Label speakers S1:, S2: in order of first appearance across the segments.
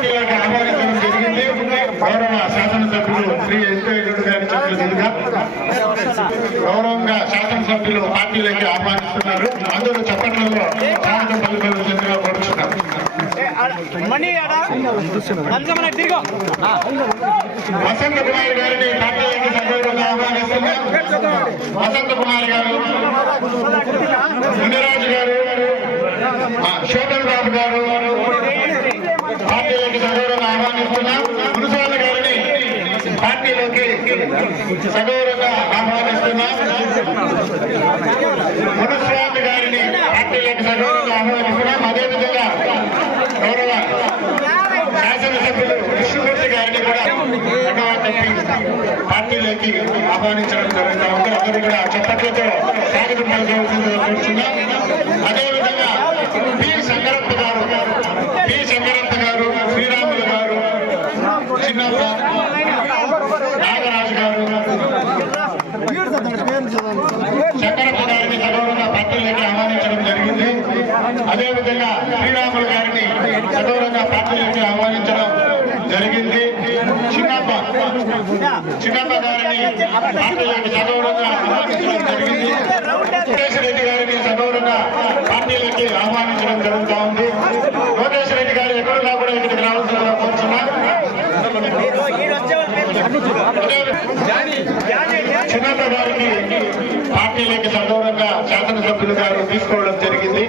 S1: పార్టీలోకి ఆహ్వానించడం జరిగింది గౌరవ శాసనసభ్యులు శ్రీ వెంకయ్య గారి చెప్పినట్టుగా గౌరవంగా శాసనసభ్యులు పార్టీలోకి ఆహ్వానిస్తున్నారు. అందరూ చెప్పట్లలో స్వాగతం
S2: ఆడా నందమనే తిరిగో.
S1: వసంత కుమార్ గారిని పార్టీలోకి సభ్యులుగా ఆహ్వానిస్తున్నాం వసంత కుమార్ గారు మునిరాజు గారు శోభన్ బాబు గారు పార్టీలోకి సగౌరవంగా ఆహ్వానిస్తున్నాం మునుస్వామి గారిని పార్టీలోకి సగౌరవంగా ఆహ్వానిస్తున్నాం. మునుస్వామి గారిని పార్టీలకు సగౌరవంగా ఆహ్వానిస్తున్నాం. అదేవిధంగా గౌరవ శాసనసభ్యులు విష్ణుమూర్తి గారిని కూడా పార్టీలోకి ఆహ్వానించడం జరుగుతూ ఉంది. అందరూ కూడా చప్పట్లతో స్వాగతం పలకవలసిందిగా కోరుతున్నాం అదేవిధంగా పి శంకరప్ప గారు పి శంకరప్ప గారు శ్రీరాములు గారు చిన్నప్ప నాగరాజు గారు శంకరప్ప గారిని సగౌరవంగా పార్టీలోకి ఆహ్వానించడం జరిగింది అదేవిధంగా శ్రీరాములు గారిని సగౌరవంగా పార్టీలోకి ఆహ్వానించడం జరిగింది. చిన్నప్ప చిన్నప్ప గారిని పార్టీలోకి సగౌరవంగా ఆహ్వానించడం జరిగింది. లోకేష్ రెడ్డి గారిని సగౌరవంగా పార్టీలోకి ఆహ్వానించడం జరుగుతూ ఉంది. లోకేష్ రెడ్డి గారు ఎక్కడున్నా కూడా ఇక్కడికి రావాల్సిన కోరుతున్నా చిన్నప్ప గారికి పార్టీలోకి సగౌరవంగా శాసనసభ్యులు గారు తీసుకోవడం జరిగింది.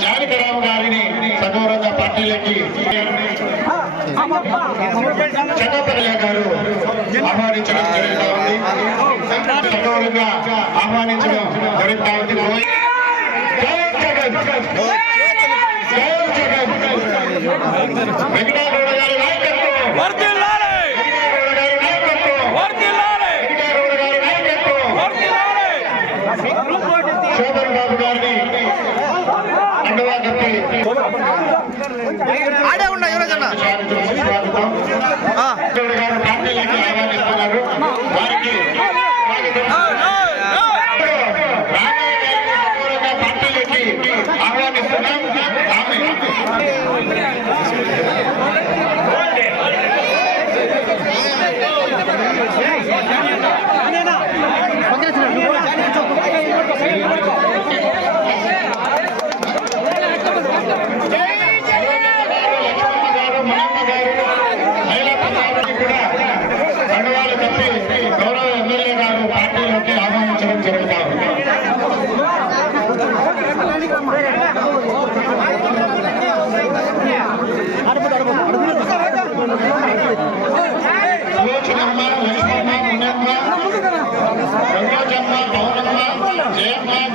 S1: జానకరావు గారిని సగౌరవంగా పార్టీలోకి చట్టపల్లి గారు ఆహ్వానించడం జరుగుతూ ఉంది సగౌరవంగా ఆహ్వానించడం జరుగుతూ ఉంది వెంకటగౌడ గారి
S2: ఆడే ఉన్నా యువరాజన్న
S1: స్వాగతం సుస్వాగతం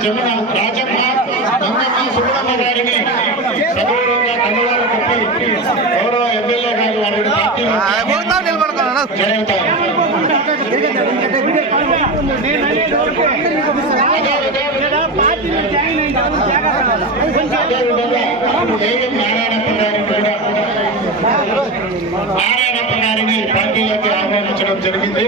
S1: జమున రాజమ్మ గంగమ్మ సుగుణమ్మ గారిని సగౌరవంగా కండువాలు కప్పి గౌరవ ఎమ్మెల్యే గారు వారిని పార్టీలో దేవుడు నారాయణప్ప గారిని కూడా నారాయణప్ప గారిని పార్టీలోకి ఆహ్వానించడం జరిగింది